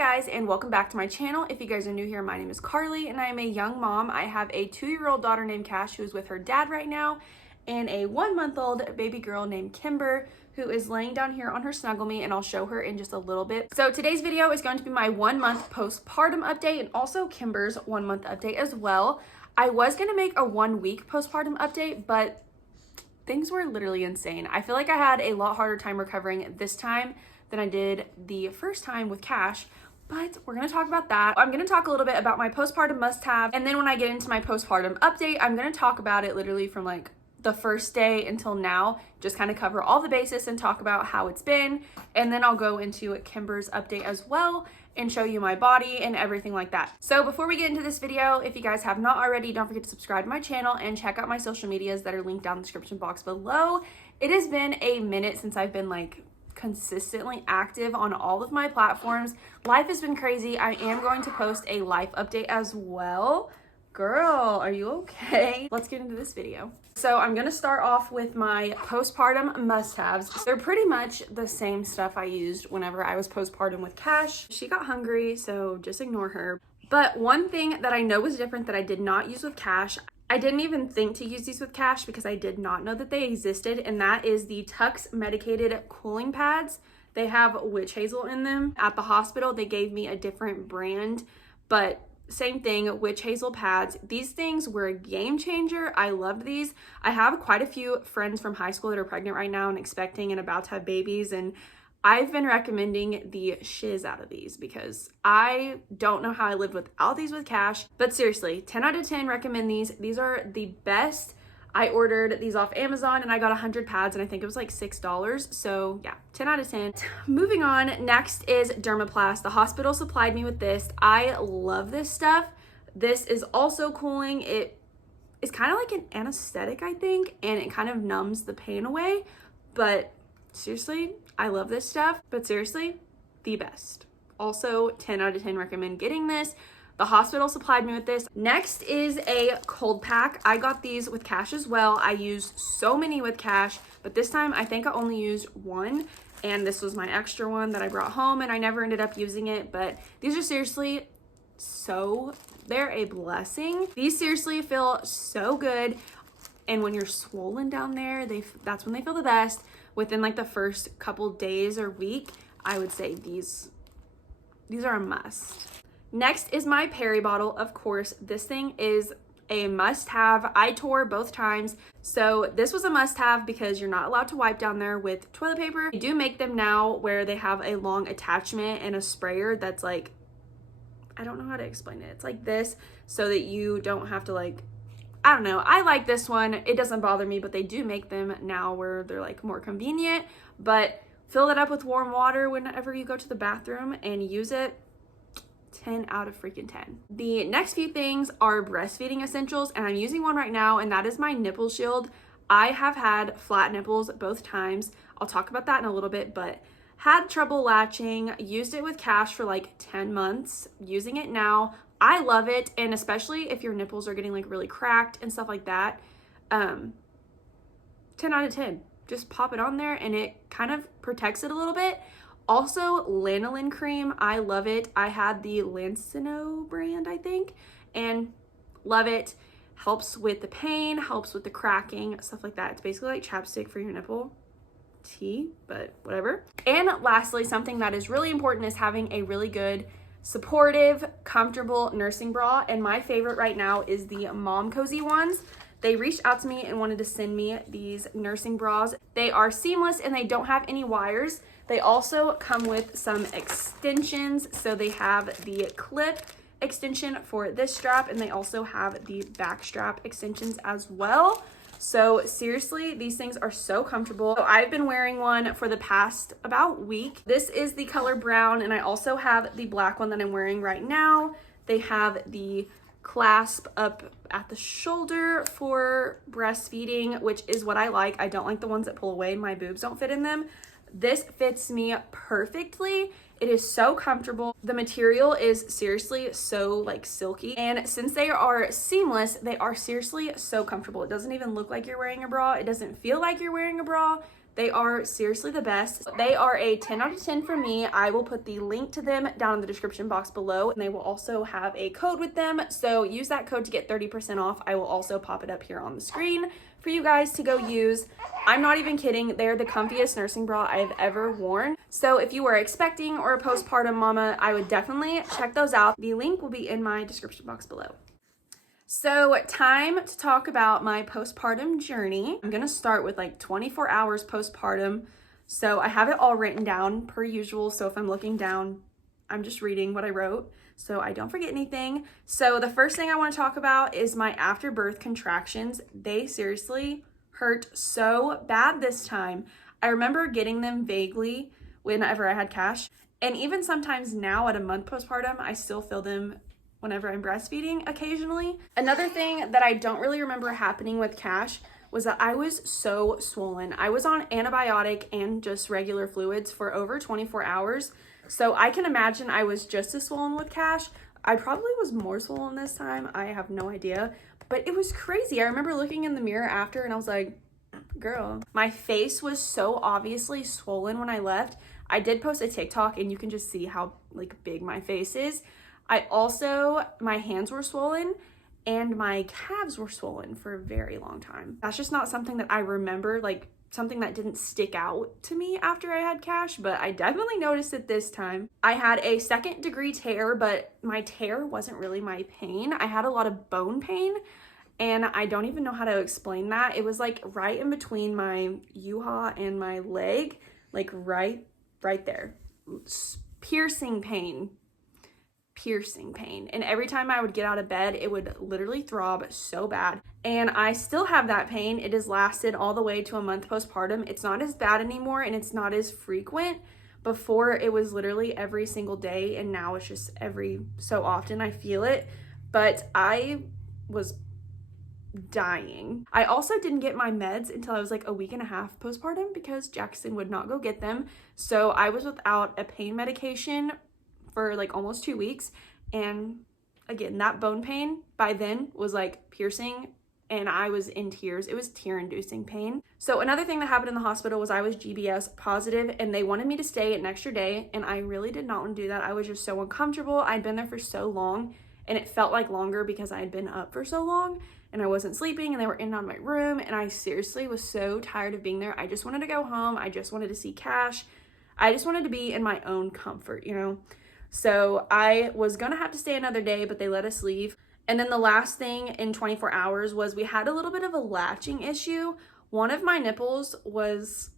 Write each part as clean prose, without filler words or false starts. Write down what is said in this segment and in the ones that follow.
guys, and welcome back to my channel. If you guys are new here, my name is Carly and I am a young mom. I have a 2-year-old daughter named Cash who is with her dad right now, and a 1-month-old baby girl named Kimber who is laying down here on her Snuggle Me, and I'll show her in just a little bit. So today's video is going to be my 1-month postpartum update and also Kimber's 1-month update as well. I was going to make a 1-week postpartum update, but things were literally insane. I feel like I had a lot harder time recovering this time than I did the first time with Cash, but we're gonna talk about that. I'm gonna talk a little bit about my postpartum must-have, and then when I get into my postpartum update, I'm gonna talk about it literally from like the first day until now, just kind of cover all the bases and talk about how it's been, and then I'll go into Kimber's update as well and show you my body and everything like that. So before we get into this video, if you guys have not already, don't forget to subscribe to my channel and check out my social medias that are linked down in the description box below. It has been a minute since I've been like consistently active on all of my platforms. Life has been crazy. I am going to post a life update as well. Girl, are you okay? Let's get into this video. So I'm gonna start off with my postpartum must-haves. They're pretty much the same stuff I used whenever I was postpartum with Cash. She got hungry, so just ignore her. But one thing that I know was different that I did not use with Cash, I didn't even think to use these with Cash because I did not know that they existed, and that is the Tux medicated cooling pads. They have witch hazel in them. At the hospital, they gave me a different brand, but same thing, witch hazel pads. These things were a game changer. I loved these. I have quite a few friends from high school that are pregnant right now and expecting and about to have babies, and I've been recommending the shiz out of these because I don't know how I lived without these with Cash. But seriously, 10 out of 10 recommend these. These are the best. I ordered these off Amazon and I got 100 pads and I think it was like $6. So yeah, 10 out of 10. Moving on, next is Dermaplast. The hospital supplied me with this. I love this stuff. This is also cooling. It is kind of like an anesthetic, I think, and it kind of numbs the pain away. But seriously, I love this stuff, but seriously, the best. Also, 10 out of 10 recommend getting this. The hospital supplied me with this. Next is a cold pack. I got these with Cash as well. I used so many with Cash, but this time I think I only used one, and this was my extra one that I brought home, and I never ended up using it, but these are seriously they're a blessing. These seriously feel so good, and when you're swollen down there, that's when they feel the best. Within like the first couple days or week, I would say these are a must. Next is my Peri bottle. Of course, this thing is a must-have. I tore both times, so this was a must-have because you're not allowed to wipe down there with toilet paper. They do make them now where they have a long attachment and a sprayer that's like, I don't know how to explain it. It's like this so that you don't have to like, I don't know. I like this one. It doesn't bother me, but they do make them now where they're like more convenient. But fill that up with warm water whenever you go to the bathroom and use it. 10 out of freaking 10. The next few things are breastfeeding essentials, and I'm using one right now, and that is my nipple shield. I have had flat nipples both times. I'll talk about that in a little bit, but had trouble latching, used it with Cash for like 10 months, using it now. I love it, and especially if your nipples are getting like really cracked and stuff like that, 10 out of 10. Just pop it on there and it kind of protects it a little bit. Also, lanolin cream, I love it. I had the Lancino brand, I think, and love it. Helps with the pain, helps with the cracking, stuff like that. It's basically like chapstick for your nipple. Tea, but whatever. And lastly, something that is really important is having a really good supportive, comfortable nursing bra, and my favorite right now is the MomCozy ones. They reached out to me and wanted to send me these nursing bras. They are seamless and they don't have any wires. They also come with some extensions. So they have the clip extension for this strap, and they also have the back strap extensions as well. So seriously, these things are so comfortable. So I've been wearing one for the past about week. This is the color brown, and I also have the black one that I'm wearing right now. They have the clasp up at the shoulder for breastfeeding, which is what I like. I don't like the ones that pull away. My boobs don't fit in them. This fits me perfectly. It is so comfortable. The material is seriously so like silky, and since they are seamless, they are seriously so comfortable. It doesn't even look like you're wearing a bra. It doesn't feel like you're wearing a bra. They are seriously the best. They are a 10 out of 10 for me. I will put the link to them down in the description box below, and they will also have a code with them. So use that code to get 30% off. I will also pop it up here on the screen for you guys to go use. I'm not even kidding. They're the comfiest nursing bra I've ever worn. So if you are expecting or a postpartum mama, I would definitely check those out. The link will be in my description box below. So time to talk about my postpartum journey. I'm gonna start with like 24 hours postpartum. So I have it all written down per usual. So if I'm looking down, I'm just reading what I wrote so I don't forget anything. So the first thing I want to talk about is my afterbirth contractions. They seriously hurt so bad this time. I remember getting them vaguely whenever I had Cash. And even sometimes now at a month postpartum, I still feel them whenever I'm breastfeeding occasionally. Another thing that I don't really remember happening with Cash was that I was so swollen. I was on antibiotic and just regular fluids for over 24 hours. So I can imagine I was just as swollen with Cash. I probably was more swollen this time. I have no idea, but it was crazy. I remember looking in the mirror after and I was like, girl, my face was so obviously swollen when I left. I did post a TikTok and you can just see how like big my face is. My hands were swollen and my calves were swollen for a very long time. That's just not something that I remember, like something that didn't stick out to me after I had Cash, but I definitely noticed it this time. I had a 2nd-degree tear, but my tear wasn't really my pain. I had a lot of bone pain and I don't even know how to explain that. It was like right in between my UHA and my leg, like right there. Piercing pain. And every time I would get out of bed, it would literally throb so bad. And I still have that pain. It has lasted all the way to a month postpartum. It's not as bad anymore and it's not as frequent. Before it was literally every single day and now it's just every so often I feel it. But I was dying. I also didn't get my meds until I was like a week and a half postpartum because Jackson would not go get them. So I was without a pain medication for like almost 2 weeks. And again, that bone pain by then was like piercing and I was in tears. It was tear-inducing pain. So another thing that happened in the hospital was I was GBS positive and they wanted me to stay an extra day and I really did not want to do that. I was just so uncomfortable. I'd been there for so long and it felt like longer because I had been up for so long and I wasn't sleeping and they were in and out of my room and I seriously was so tired of being there. I just wanted to go home. I just wanted to see Cash. I just wanted to be in my own comfort, you know? So I was gonna have to stay another day, but they let us leave. And then the last thing in 24 hours was we had a little bit of a latching issue. One of my nipples was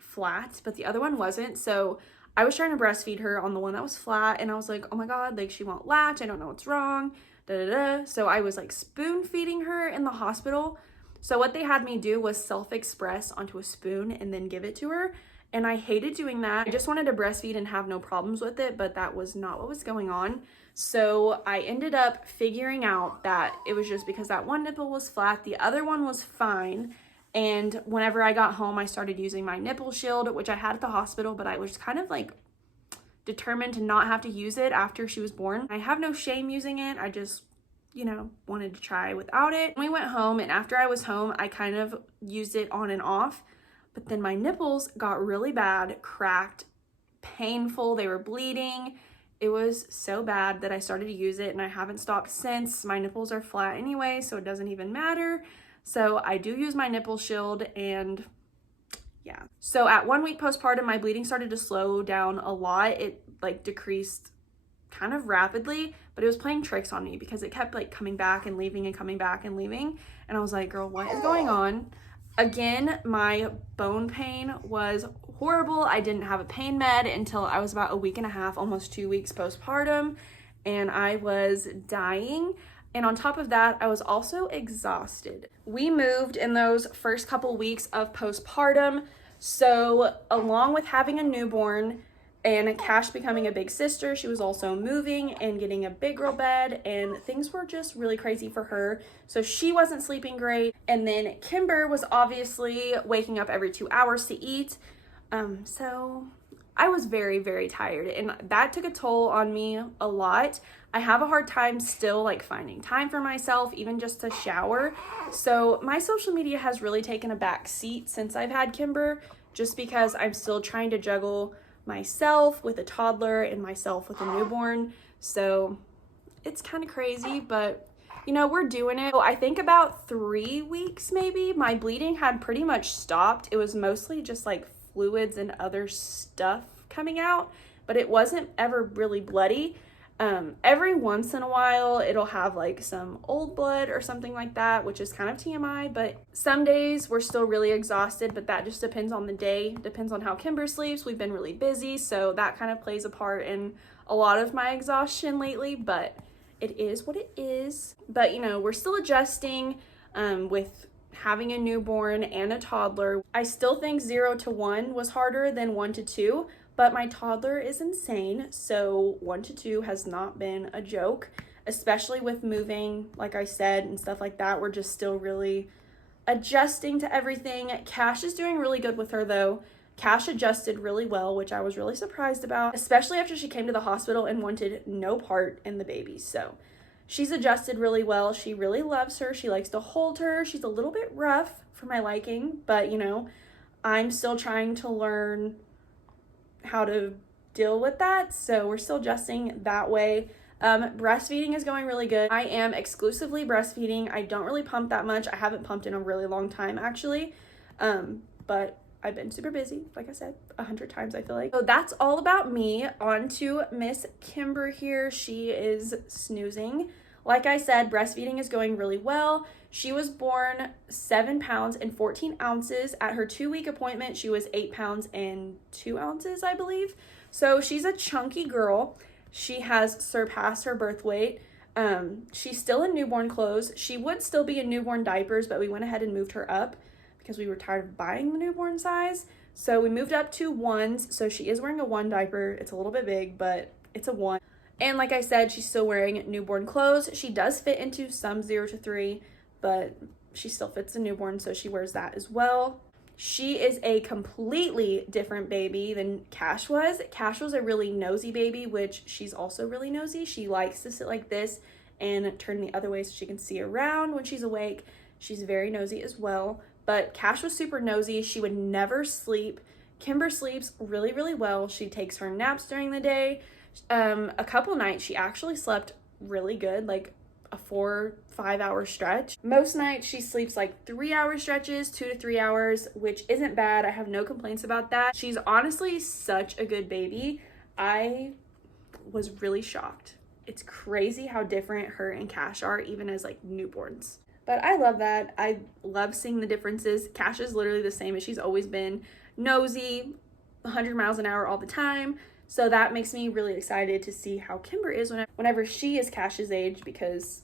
flat, but the other one wasn't. So I was trying to breastfeed her on the one that was flat and I was like, oh my God, like she won't latch. I don't know what's wrong. So I was like spoon feeding her in the hospital. So what they had me do was self-express onto a spoon and then give it to her. And I hated doing that. I just wanted to breastfeed and have no problems with it, but that was not what was going on. So I ended up figuring out that it was just because that one nipple was flat, the other one was fine. And whenever I got home, I started using my nipple shield, which I had at the hospital, but I was kind of like determined to not have to use it after she was born. I have no shame using it. I just, you know, wanted to try without it. We went home and after I was home, I kind of used it on and off. But then my nipples got really bad, cracked, painful, they were bleeding. It was so bad that I started to use it and I haven't stopped since. My nipples are flat anyway, so it doesn't even matter. So I do use my nipple shield and yeah. So at 1 week postpartum, my bleeding started to slow down a lot. It like decreased kind of rapidly, but it was playing tricks on me because it kept like coming back and leaving and coming back and leaving. And I was like, girl, what is going on? Again, my bone pain was horrible. I didn't have a pain med until I was about a week and a half, almost 2 weeks postpartum, and I was dying. And on top of that, I was also exhausted. We moved in those first couple weeks of postpartum. So along with having a newborn and Cash becoming a big sister, she was also moving and getting a big girl bed and things were just really crazy for her. So she wasn't sleeping great. And then Kimber was obviously waking up every 2 hours to eat. So I was very, very tired and that took a toll on me a lot. I have a hard time still like finding time for myself, even just to shower. So my social media has really taken a back seat since I've had Kimber, just because I'm still trying to juggle myself with a toddler and myself with a newborn. So it's kind of crazy, but you know, we're doing it. I think about 3 weeks maybe, my bleeding had pretty much stopped. It was mostly just like fluids and other stuff coming out, but it wasn't ever really bloody. Every once in a while it'll have like some old blood or something like that, which is kind of TMI, but some days we're still really exhausted, but that just depends on the day, depends on how Kimber sleeps. We've been really busy, so that kind of plays a part in a lot of my exhaustion lately, but it is what it is. But you know, we're still adjusting with having a newborn and a toddler. I still think 0 to 1 was harder than 1 to 2, but my toddler is insane, so 1 to 2 has not been a joke, especially with moving, like I said, and stuff like that. We're just still really adjusting to everything. Cash is doing really good with her though. Cash adjusted really well, which I was really surprised about, especially after she came to the hospital and wanted no part in the baby. So she's adjusted really well. She really loves her. She likes to hold her. She's a little bit rough for my liking, but you know, I'm still trying to learn how to deal with that, so we're still adjusting that way. Breastfeeding is going really good. I am exclusively breastfeeding. I don't really pump that much. I haven't pumped in a really long time actually, but I've been super busy, like I said 100 times I feel like. So that's all about me. On to Miss Kimber here. She is snoozing. Like I said, breastfeeding is going really well. She was born 7 pounds and 14 ounces. At her 2-week appointment, she was 8 pounds and 2 ounces, I believe. So she's a chunky girl. She has surpassed her birth weight. She's still in newborn clothes. She would still be in newborn diapers, but we went ahead and moved her up because we were tired of buying the newborn size. So we moved up to 1s. So she is wearing a 1 diaper. It's a little bit big, but it's a 1. And like I said, she's still wearing newborn clothes. She does fit into some 0 to 3, but she still fits a newborn, so she wears that as well. She is a completely different baby than Cash was. Cash was a really nosy baby, which she's also really nosy. She likes to sit like this and turn the other way so she can see around when she's awake. She's very nosy as well, but Cash was super nosy. She would never sleep. Kimber sleeps really, really well. She takes her naps during the day. A couple nights she actually slept really good, like a 4-5 hour stretch. Most nights she sleeps like 3-hour stretches, 2 to 3 hours, which isn't bad. I have no complaints about that. She's honestly such a good baby. I was really shocked. It's crazy how different her and Cash are, even as like newborns. But I love that. I love seeing the differences. Cash is literally the same as she's always been. Nosy, 100 miles an hour all the time. So that makes me really excited to see how Kimber is whenever she is Cash's age, because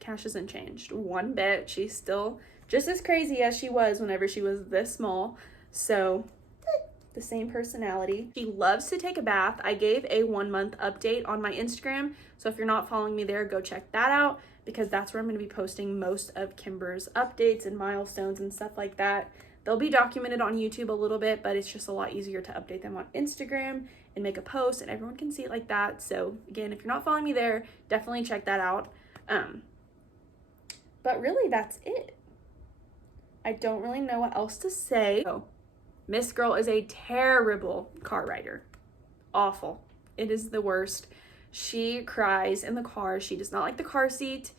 Cash hasn't changed one bit. She's still just as crazy as she was whenever she was this small. So the same personality. She loves to take a bath. I gave a 1-month update on my Instagram. So if you're not following me there, go check that out, because that's where I'm going to be posting most of Kimber's updates and milestones and stuff like that. They'll be documented on YouTube a little bit, but it's just a lot easier to update them on Instagram and make a post and everyone can see it like that. So again, if you're not following me there, definitely check that out. But really that's it. I don't really know what else to say. Oh, Miss Girl is a terrible car rider. Awful. It is the worst. She cries in the car. She does not like the car seat.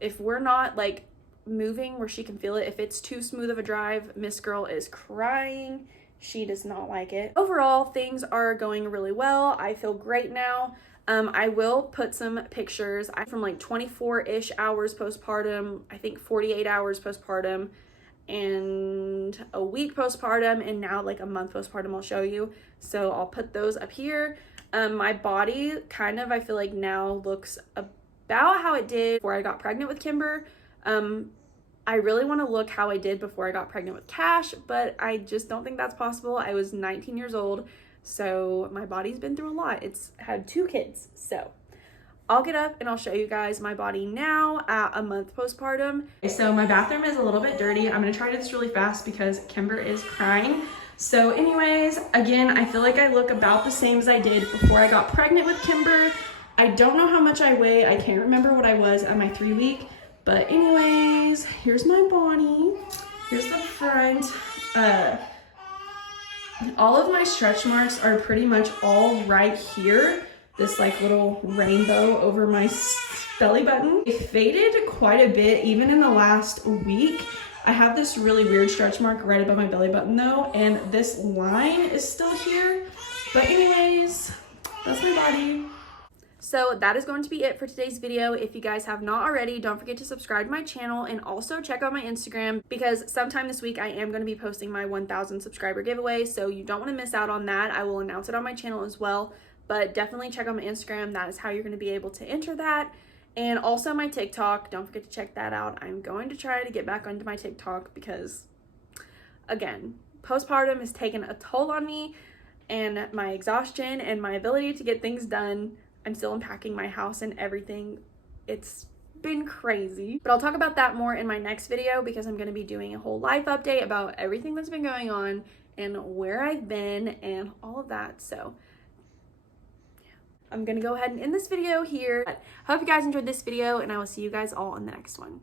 If we're not like moving where she can feel it, if it's too smooth of a drive, Miss Girl is crying. She does not like it. Overall, things are going really well. I feel great now. I will put some pictures from like 24-ish hours postpartum, I think 48 hours postpartum, and a week postpartum, and now like a month postpartum I'll show you. So I'll put those up here. My body kind of, I feel like now looks about how it did before I got pregnant with Kimber. I really want to look how I did before I got pregnant with Cash, but I just don't think that's possible. I was 19 years old, so my body's been through a lot. It's had 2 kids, so I'll get up and I'll show you guys my body now at a month postpartum. So my bathroom is a little bit dirty. I'm gonna try to do this really fast because Kimber is crying. So anyways, again, I feel like I look about the same as I did before I got pregnant with Kimber. I don't know how much I weigh. I can't remember what I was at my 3-week. But anyways, here's my body. Here's the front. All of my stretch marks are pretty much all right here. This like little rainbow over my belly button. It faded quite a bit even in the last week. I have this really weird stretch mark right above my belly button though, and this line is still here. But anyways, that's my body. So that is going to be it for today's video. If you guys have not already, don't forget to subscribe to my channel and also check out my Instagram, because sometime this week I am going to be posting my 1,000 subscriber giveaway, so you don't want to miss out on that. I will announce it on my channel as well, but definitely check out my Instagram. That is how you're going to be able to enter that. And also my TikTok, don't forget to check that out. I'm going to try to get back onto my TikTok because, again, postpartum has taken a toll on me and my exhaustion and my ability to get things done. I'm still unpacking my house and everything. It's been crazy. But I'll talk about that more in my next video because I'm going to be doing a whole life update about everything that's been going on and where I've been and all of that. So yeah, I'm going to go ahead and end this video here. But I hope you guys enjoyed this video, and I will see you guys all in the next one.